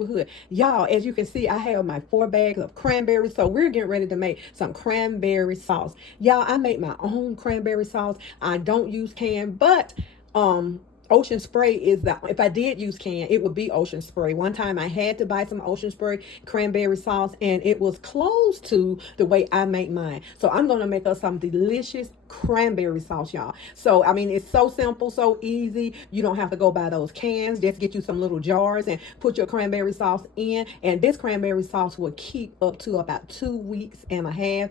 neighborhood. Y'all, as you can see, I have my 4 bags of cranberries. So we're getting ready to make some cranberry sauce. Y'all, I make my own cranberry sauce. I don't use canned, but Ocean Spray is the, if I did use can, it would be Ocean Spray. One time I had to buy some Ocean Spray cranberry sauce, and it was close to the way I make mine. So I'm going to make us some delicious cranberry sauce, y'all. So I mean, it's so simple, so easy. You don't have to go buy those cans. Just get you some little jars and put your cranberry sauce in, and this cranberry sauce will keep up to about 2 weeks and a half.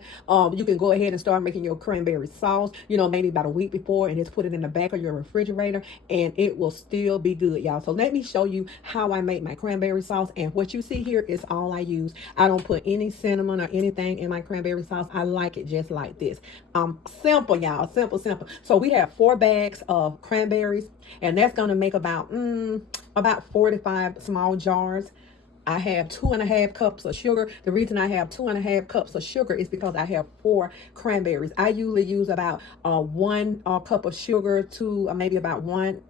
You can go ahead and start making your cranberry sauce, you know, maybe about a week before, and just put it in the back of your refrigerator, and it will still be good, y'all. So let me show you how I make my cranberry sauce. And what you see here is all I use. I don't put any cinnamon or anything in my cranberry sauce. I like it just like this. Simple, y'all. Simple. So we have 4 bags of cranberries, and that's gonna make about 45 small jars. I have 2.5 cups of sugar. The reason I have 2.5 cups of sugar is because I have 4 cranberries. I usually use about 1 cup of sugar to maybe about one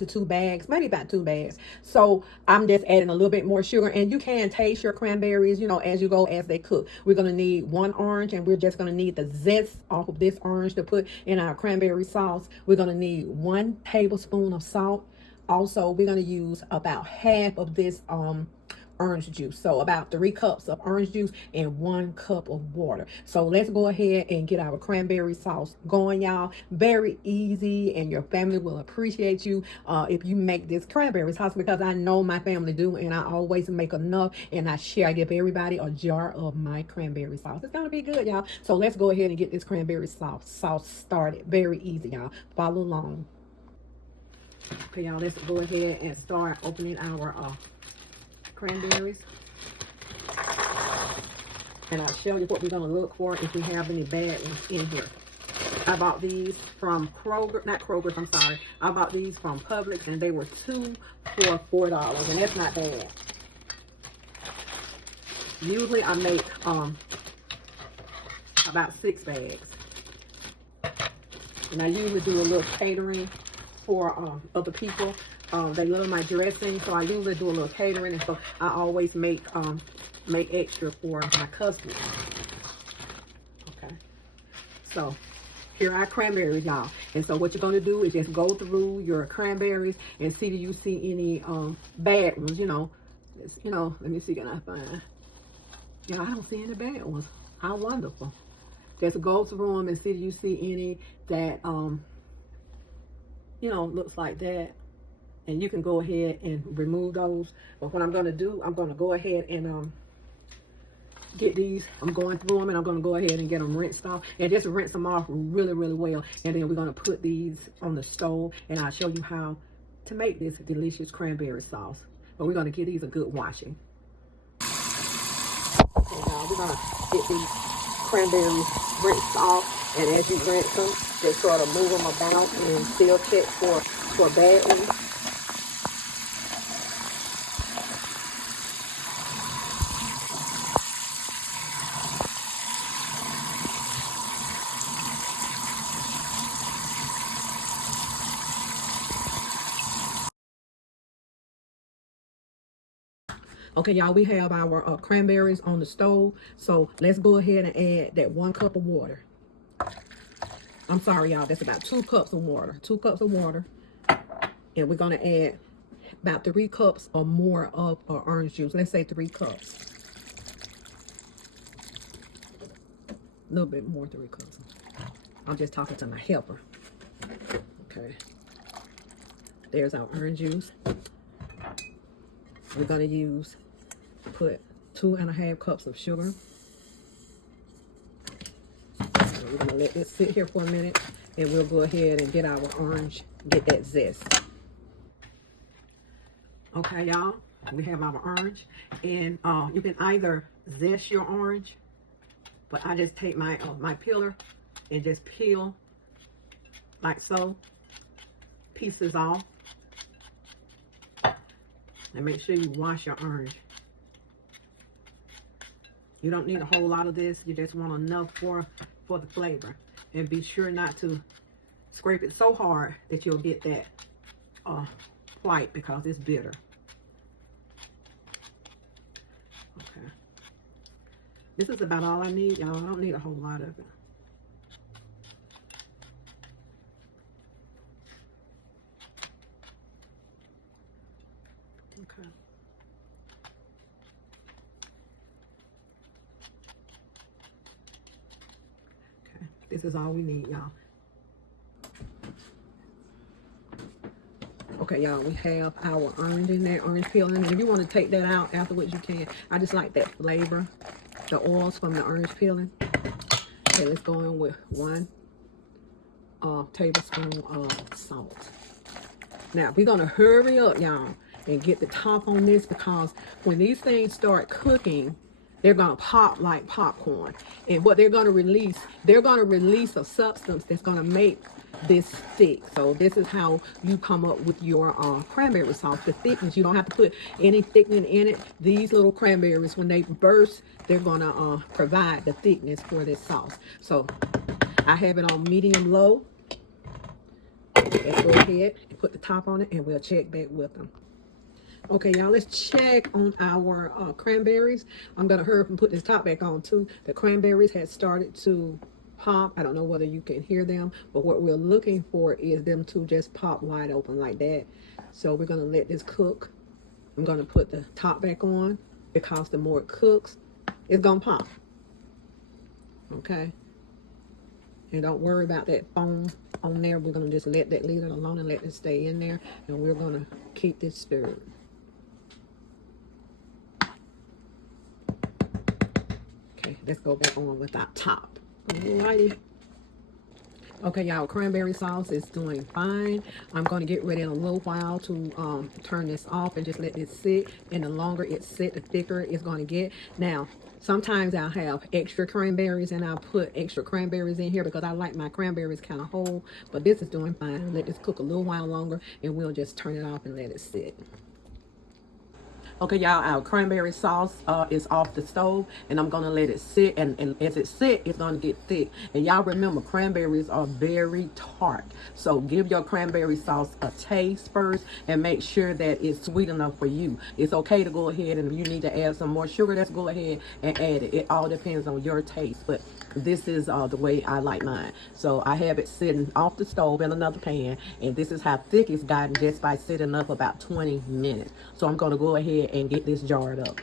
to 2 bags, maybe about 2 bags. So I'm just adding a little bit more sugar, and you can taste your cranberries, you know, as you go, as they cook. We're going to need 1 orange, and we're just going to need the zest off of this orange to put in our cranberry sauce. We're going to need 1 tablespoon of salt. Also, we're going to use about half of this orange juice, so about 3 cups of orange juice and 1 cup of water. So let's go ahead and get our cranberry sauce going, y'all. Very easy, and your family will appreciate you if you make this cranberry sauce, because I know my family do, and I always make enough, and I give everybody a jar of my cranberry sauce. It's gonna be good, y'all. So let's go ahead and get this cranberry sauce started. Very easy, y'all. Follow along. Okay, y'all, let's go ahead and start opening our cranberries, and I'll show you what we're going to look for if we have any bad ones in here. I bought these from Kroger's, I'm sorry. I bought these from Publix, and they were 2 for $4, and that's not bad. Usually I make about 6 bags, and I usually do a little catering for other people. They love my dressing, so I usually do a little catering, and so I always make extra for my customers. Okay, so here are our cranberries, y'all. And so what you're going to do is just go through your cranberries and see, do you see any bad ones? You know, let me see, can I find? Yeah, I don't see any bad ones. How wonderful. Just go through them and see, do you see any that looks like that. And you can go ahead and remove those. But what I'm going to do, I'm going to go ahead and get these. I'm going through them, and I'm going to go ahead and get them rinsed off. And just rinse them off really, really well. And then we're going to put these on the stove, and I'll show you how to make this delicious cranberry sauce. But we're going to give these a good washing. Okay, now we're going to get these cranberries rinsed off. And as you rinse them, just sort of move them about and still check for bad ones. Okay, y'all, we have our cranberries on the stove. So let's go ahead and add that 1 cup of water. I'm sorry, y'all, that's about 2 cups of water. 2 cups of water. And we're going to add about 3 cups or more of orange juice. Let's say 3 cups. A little bit more, 3 cups. I'm just talking to my helper. Okay. There's our orange juice. We're going to put 2.5 cups of sugar. So we're going to let this sit here for a minute, and we'll go ahead and get our orange, get that zest. Okay, y'all, we have our orange, and you can either zest your orange, but I just take my peeler and just peel like so, pieces off. And make sure you wash your orange. You don't need a whole lot of this. You just want enough for the flavor. And be sure not to scrape it so hard that you'll get that white, because it's bitter. Okay. This is about all I need, y'all. I don't need a whole lot of it. Okay. Okay. This is all we need, y'all. Okay, y'all, we have our orange in there, orange peeling. And if you want to take that out afterwards, you can. I just like that flavor, the oils from the orange peeling. Okay, let's go in with 1 tablespoon of salt. Now, we're going to hurry up, y'all, and get the top on this, because when these things start cooking, they're going to pop like popcorn. And what they're going to release a substance that's going to make this thick. So this is how you come up with your cranberry sauce, the thickness. You don't have to put any thickening in it. These little cranberries, when they burst, they're going to provide the thickness for this sauce. So I have it on medium low. Let's go ahead and put the top on it, and we'll check back with them. Okay, y'all, let's check on our cranberries. I'm going to hurry up and put this top back on, too. The cranberries had started to pop. I don't know whether you can hear them, but what we're looking for is them to just pop wide open like that. So we're going to let this cook. I'm going to put the top back on, because the more it cooks, it's going to pop. Okay? And don't worry about that foam on there. We're going to just let that, leave it alone and let it stay in there. And we're going to keep this stirred. Okay, let's go back on with our top. Alrighty. Okay, y'all, cranberry sauce is doing fine. I'm going to get ready in a little while to turn this off and just let this sit. And the longer it sits, the thicker it's going to get. Now, sometimes I'll have extra cranberries, and I'll put extra cranberries in here because I like my cranberries kind of whole. But this is doing fine. Let this cook a little while longer, and we'll just turn it off and let it sit. Okay, y'all, our cranberry sauce is off the stove, and I'm going to let it sit, and as it sits, it's going to get thick. And y'all remember, cranberries are very tart, so give your cranberry sauce a taste first and make sure that it's sweet enough for you. It's okay to go ahead, and if you need to add some more sugar, let's go ahead and add it. It all depends on your taste, but this is the way I like mine. So I have it sitting off the stove in another pan, and this is how thick it's gotten just by sitting up about 20 minutes. So I'm going to go ahead and get this jarred up.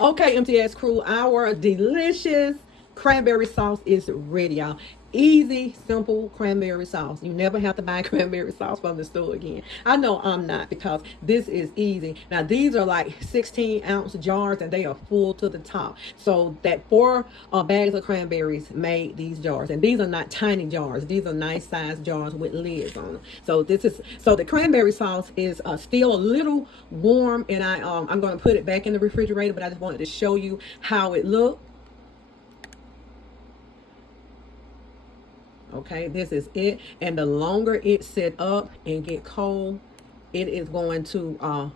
Okay, MTS crew, our delicious cranberry sauce is ready, y'all. Easy, simple cranberry sauce. You never have to buy cranberry sauce from the store again. I know I'm not, because this is easy. Now, these are like 16-ounce jars, and they are full to the top. So that 4 bags of cranberries made these jars. And these are not tiny jars. These are nice sized jars with lids on them. So the cranberry sauce is still a little warm, and I'm going to put it back in the refrigerator, but I just wanted to show you how it looked. Okay, this is it. And the longer it sit up and get cold, it is going to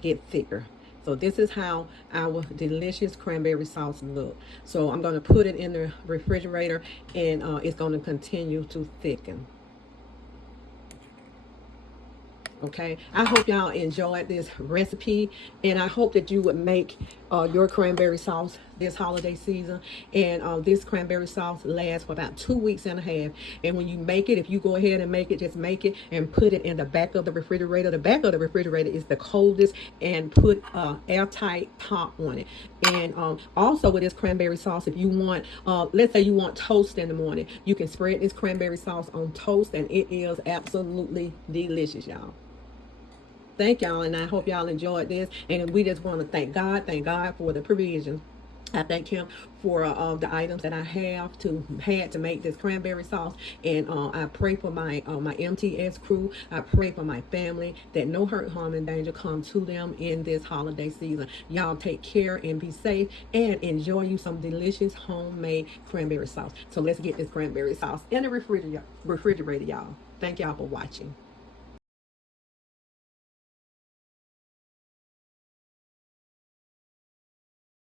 get thicker. So this is how our delicious cranberry sauce look. So I'm going to put it in the refrigerator, and it's going to continue to thicken. Okay, I hope y'all enjoyed this recipe, and I hope that you would make your cranberry sauce this holiday season. And this cranberry sauce lasts for about 2 weeks and a half. And when you make it, if you go ahead and make it, just make it and put it in the back of the refrigerator. The back of the refrigerator is the coldest, and put airtight top on it. And also with this cranberry sauce, if you want, let's say you want toast in the morning, you can spread this cranberry sauce on toast, and it is absolutely delicious, y'all. Thank y'all, and I hope y'all enjoyed this. And we just want to thank God for the provision. I thank him for the items that I had to make this cranberry sauce. And I pray for my MTS crew. I pray for my family, that no hurt, harm, and danger come to them in this holiday season. Y'all take care and be safe, and enjoy you some delicious homemade cranberry sauce. So let's get this cranberry sauce in the refrigerator, y'all. Thank y'all for watching.